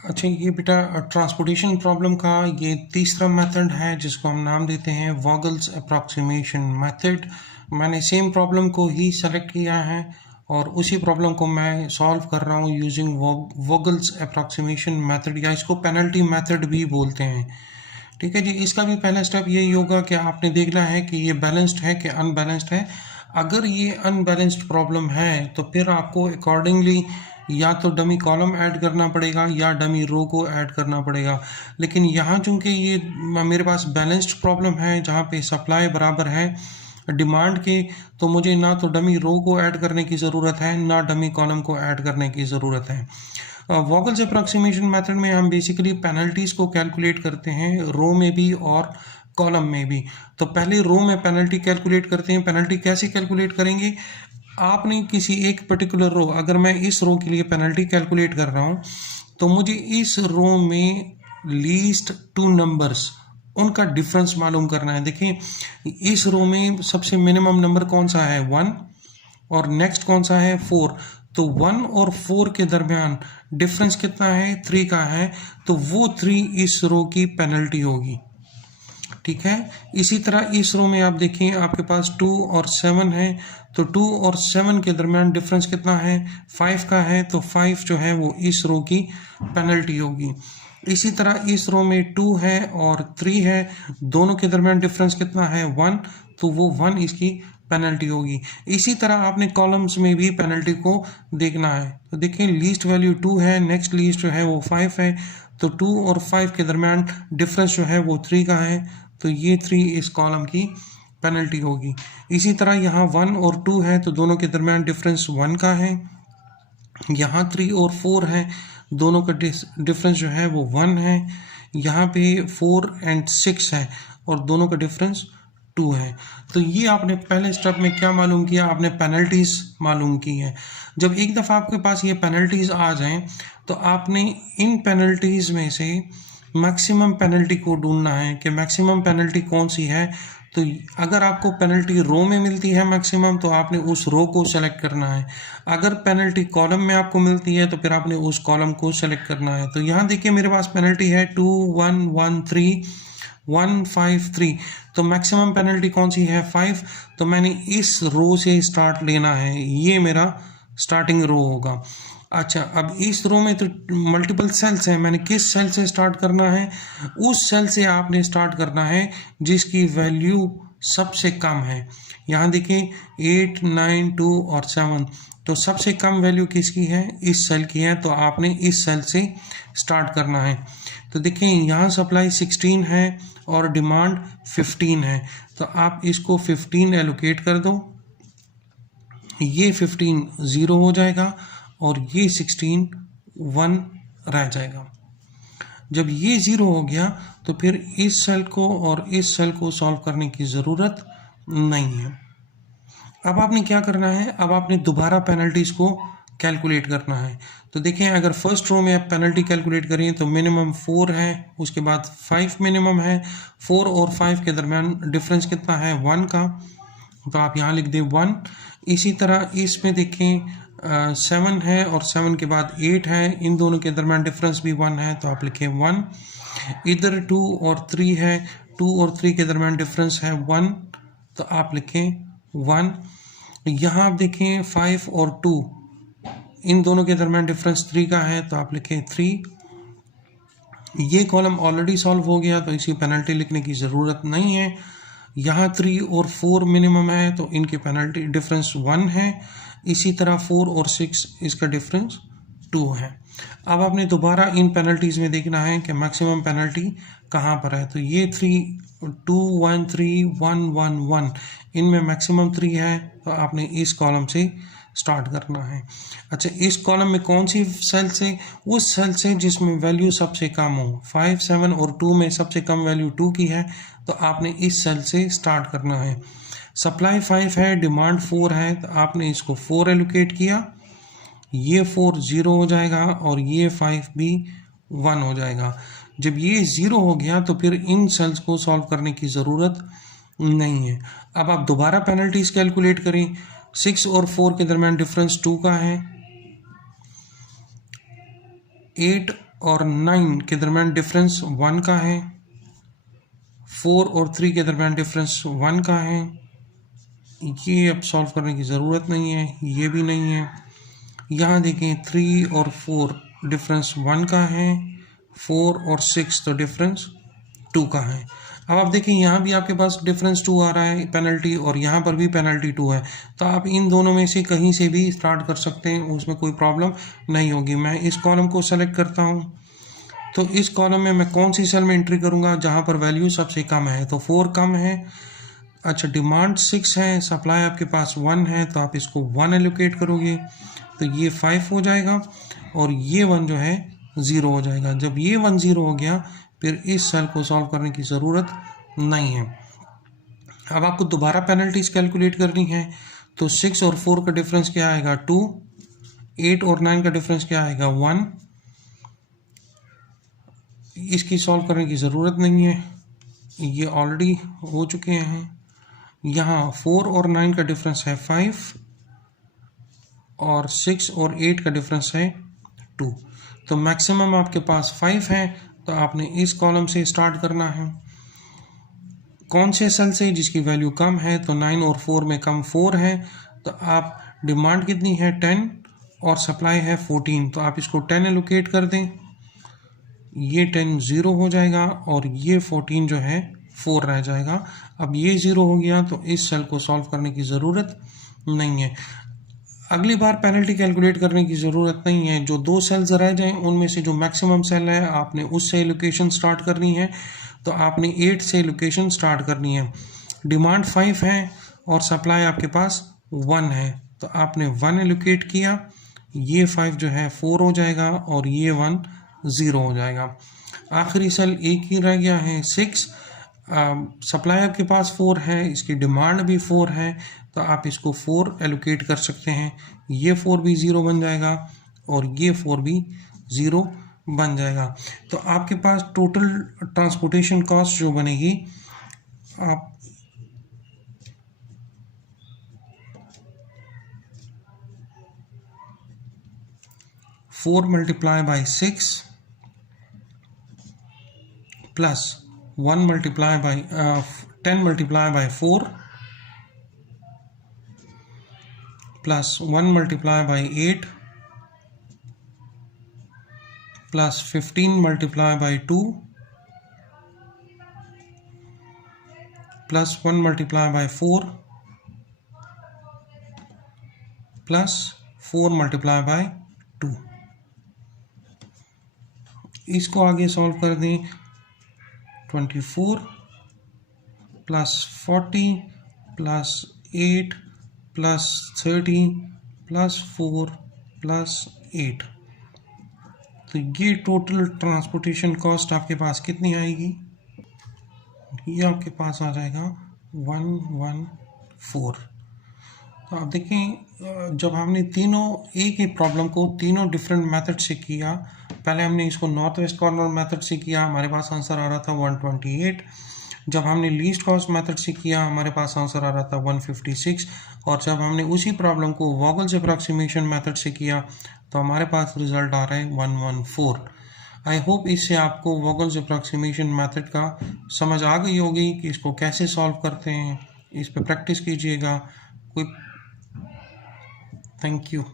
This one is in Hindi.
अच्छा, ये बेटा ट्रांसपोर्टेशन प्रॉब्लम का ये तीसरा मेथड है जिसको हम नाम देते हैं वॉगल्स अप्रॉक्सीमेशन मेथड। मैंने सेम प्रॉब्लम को ही सेलेक्ट किया है और उसी प्रॉब्लम को मैं सॉल्व कर रहा हूँ यूजिंग वॉगल्स अप्रॉक्सीमेशन मेथड, या इसको पेनल्टी मेथड भी बोलते हैं। ठीक है जी। इसका भी पहला स्टेप यही होगा कि आपने देखना है कि ये बैलेंस्ड है कि अनबैलेंस्ड है। अगर ये अनबैलेंस्ड प्रॉब्लम है तो फिर आपको अकॉर्डिंगली या तो डमी कॉलम ऐड करना पड़ेगा या डमी रो को ऐड करना पड़ेगा। लेकिन यहाँ चूंकि ये मेरे पास बैलेंस्ड प्रॉब्लम है जहाँ पे सप्लाई बराबर है डिमांड के, तो मुझे ना तो डमी रो को ऐड करने की ज़रूरत है ना डमी कॉलम को ऐड करने की ज़रूरत है। वॉगल्स अप्रॉक्सीमेशन मेथड में हम बेसिकली पेनल्टीज़ को कैलकुलेट करते हैं रो में भी और कॉलम में भी। तो पहले रो में पेनल्टी कैलकुलेट करते हैं। पेनल्टी कैसे कैलकुलेट करेंगे? आपने किसी एक पर्टिकुलर रो, अगर मैं इस रो के लिए पेनल्टी कैलकुलेट कर रहा हूँ तो मुझे इस रो में लीस्ट 2 नंबर्स उनका डिफरेंस मालूम करना है। देखिए, इस रो में सबसे मिनिमम नंबर कौन सा है? 1, और नेक्स्ट कौन सा है? 4। तो 1 और 4 के दरमियान डिफरेंस कितना है? 3 का है। तो वो 3 इस रो की पेनल्टी होगी। ठीक है। इसी तरह इस रो में आप देखिए, आपके पास 2 और 7 है, तो 2 और 7 के दरमियान डिफरेंस कितना है? 5 का है। तो 5 जो है वो इस रो की पेनल्टी होगी। इसी तरह इस रो में 2 है और 3 है, दोनों के दरमियान डिफरेंस कितना है? 1, तो वो 1 इसकी पेनल्टी होगी। इसी तरह आपने कॉलम्स में भी पेनल्टी को देखना है। तो देखिए, लीस्ट वैल्यू 2 है, नेक्स्ट लीस्ट जो है वो 5 है, तो 2 और 5 के दरमियान डिफरेंस जो है वो 3 का है। तो ये 3 इस कॉलम की पेनल्टी होगी। इसी तरह यहाँ 1 और 2 है, तो दोनों के दरमियान डिफरेंस 1 का है। यहाँ 3 और 4 है, दोनों का डिफरेंस जो है वो 1 है। यहाँ पे 4 और 6 है और दोनों का डिफरेंस 2 है। तो ये आपने पहले स्टेप में क्या मालूम किया? आपने पेनल्टीज मालूम की है। जब एक दफ़ा आपके पास ये पेनल्टीज आ जाएं तो आपने इन पेनल्टीज में से मैक्सिमम पेनल्टी को ढूंढना है कि मैक्सिमम पेनल्टी कौन सी है। तो अगर आपको पेनल्टी रो में मिलती है मैक्सिमम, तो आपने उस रो को सेलेक्ट करना है। अगर पेनल्टी कॉलम में आपको मिलती है तो फिर आपने उस कॉलम को सेलेक्ट करना है। तो यहाँ देखिए, मेरे पास पेनल्टी है 2 1 1 3 1 5 3। तो मैक्सिमम पेनल्टी कौन सी है? 5। तो मैंने इस रो से स्टार्ट लेना है, ये मेरा स्टार्टिंग रो होगा। अच्छा, अब इस रो में तो मल्टीपल सेल्स हैं, मैंने किस सेल से स्टार्ट करना है? उस सेल से आपने स्टार्ट करना है जिसकी वैल्यू सबसे कम है। यहाँ देखिए 8 9 2 और 7, तो सबसे कम वैल्यू किसकी है? इस सेल की है। तो आपने इस सेल से स्टार्ट करना है। तो देखिए, यहाँ सप्लाई 16 है और डिमांड 15 है, तो आप इसको 15 एलोकेट कर दो। ये 15 ज़ीरो हो जाएगा और ये 16 1 रह जाएगा। जब ये ज़ीरो हो गया तो फिर इस सेल को और इस सेल को सॉल्व करने की ज़रूरत नहीं है। अब आपने क्या करना है? अब आपने दोबारा पेनल्टीज़ को कैलकुलेट करना है। तो देखें, अगर फर्स्ट रो में आप पेनल्टी कैलकुलेट करें तो मिनिमम 4 है, उसके बाद 5 मिनिमम है। 4 और 5 के दरमियान डिफरेंस कितना है? 1 का, तो आप यहाँ लिख दें 1। इसी तरह इसमें देखें 7 है और 7 के बाद 8 है, इन दोनों के दरमियान डिफरेंस भी 1 है, तो आप लिखें 1। इधर 2 और 3 है, 2 और 3 के दरमियान डिफरेंस है 1, तो आप लिखें 1। यहाँ आप देखें 5 और 2, इन दोनों के दरमियान डिफरेंस 3 का है, तो आप लिखें 3। ये कॉलम ऑलरेडी सॉल्व हो गया, तो इसकी पेनल्टी लिखने की ज़रूरत नहीं है। यहाँ 3 और 4 मिनिमम है, तो इनकी पेनल्टी डिफरेंस 1 है। इसी तरह 4 और 6, इसका डिफरेंस 2 है। अब आपने दोबारा इन पेनल्टीज़ में देखना है कि मैक्सिमम पेनल्टी कहाँ पर है। तो ये 3 2 1 3 1 1 1, इनमें मैक्सिमम 3 है, तो आपने इस कॉलम से स्टार्ट करना है। अच्छा, इस कॉलम में कौन सी सेल से? उस सेल से जिसमें वैल्यू सबसे कम हो। 5 7 और 2 में सबसे कम वैल्यू 2 की है, तो आपने इस सेल से स्टार्ट करना है। सप्लाई 5 है, डिमांड 4 है, तो आपने इसको 4 एलोकेट किया। ये 4 ज़ीरो हो जाएगा और ये 5 भी 1 हो जाएगा। जब ये ज़ीरो हो गया तो फिर इन सेल्स को सॉल्व करने की ज़रूरत नहीं है। अब आप दोबारा पेनल्टीज कैलकुलेट करें। 6 और 4 के दरमियान डिफरेंस 2 का है। 8 और 9 के दरमियान डिफरेंस 1 का है, 4 और 3 के दरमियान डिफरेंस 1 का है। ये अब सॉल्व करने की ज़रूरत नहीं है, ये भी नहीं है। यहाँ देखें 3 और 4 डिफरेंस 1 का है, 4 और 6 तो डिफरेंस 2 का है। अब आप देखें यहाँ भी आपके पास डिफरेंस 2 आ रहा है पेनल्टी, और यहाँ पर भी पेनल्टी 2 है। तो आप इन दोनों में से कहीं से भी स्टार्ट कर सकते हैं, उसमें कोई प्रॉब्लम नहीं होगी। मैं इस कॉलम को सेलेक्ट करता हूँ, तो इस कॉलम में मैं कौन सी सेल में एंट्री करूँगा जहाँ पर वैल्यू सबसे कम है, तो 4 कम है। अच्छा, डिमांड 6 है, सप्लाई आपके पास 1 है, तो आप इसको 1 एलोकेट करोगे तो ये 5 हो जाएगा, और ये 1 जो है 0 हो जाएगा। जब ये 1 0 हो गया, फिर इस सेल को सॉल्व करने की ज़रूरत नहीं है। अब आपको दोबारा पेनल्टीज कैलकुलेट करनी है, तो 6 और 4 का डिफरेंस क्या आएगा 2, 8 और 9 का डिफरेंस क्या आएगा 1। इसकी सॉल्व करने की ज़रूरत नहीं है, ये ऑलरेडी हो चुके हैं। यहाँ 4 और 9 का डिफरेंस है 5, और 6 और 8 का डिफरेंस है 2। तो मैक्सिमम आपके पास 5 है, तो आपने इस कॉलम से स्टार्ट करना है। कौन से सेल से? जिसकी वैल्यू कम है, तो 9 और 4 में कम 4 है, तो आप डिमांड कितनी है 10 और सप्लाई है 14, तो आप इसको 10 एलोकेट कर दें। ये 10 0 हो जाएगा, और ये 14 जो है 4 रह जाएगा। अब ये 0 हो गया, तो इस सेल को सॉल्व करने की ज़रूरत नहीं है। अगली बार पेनल्टी कैलकुलेट करने की ज़रूरत नहीं है। जो 2 सेल्स रह जाएं, उनमें से जो मैक्सिमम सेल है आपने उससे एलोकेशन स्टार्ट करनी है, तो आपने 8 से एलोकेशन स्टार्ट करनी है। डिमांड 5 है और सप्लाई आपके पास 1 है, तो आपने 1 एलोकेट किया, ये 5 जो है 4 हो जाएगा, और ये 1 0 हो जाएगा। आखिरी सेल एक ही रह गया है 6। सप्लाई आपके पास 4 है, इसकी डिमांड भी 4 है, तो आप इसको 4 एलोकेट कर सकते हैं। ये 4 भी 0 बन जाएगा, और ये 4 भी 0 बन जाएगा। तो आपके पास टोटल ट्रांसपोर्टेशन कॉस्ट जो बनेगी, आप 4 multiply by 6 plus 1 multiply by 10 multiply by 4 plus 1 multiply by 8 plus 15 multiply by 2 plus 1 multiply by 4 plus 4 multiply by 2। इसको आगे सॉल्व कर दें। 24 plus 40 plus 8 plus 30 plus 4 plus 8, तो ये टोटल ट्रांसपोर्टेशन कॉस्ट आपके पास कितनी आएगी? ये आपके पास आ जाएगा 114। तो आप देखें, जब हमने तीनों एक ही प्रॉब्लम को तीनों डिफरेंट मेथड से किया, पहले हमने इसको नॉर्थ वेस्ट कॉर्नर मेथड से किया, हमारे पास आंसर आ रहा था 128। जब हमने लीस्ट कॉस्ट मेथड से किया, हमारे पास आंसर आ रहा था 156। और जब हमने उसी प्रॉब्लम को वॉगल्स अप्रॉक्सीमेशन मेथड से किया, तो हमारे पास रिजल्ट आ रहा है 114। आई होप इससे आपको वॉगल्स अप्रॉक्सीमेशन मेथड का समझ आ गई होगी कि इसको कैसे सॉल्व करते हैं। इस पर प्रैक्टिस कीजिएगा। कोई थैंक यू।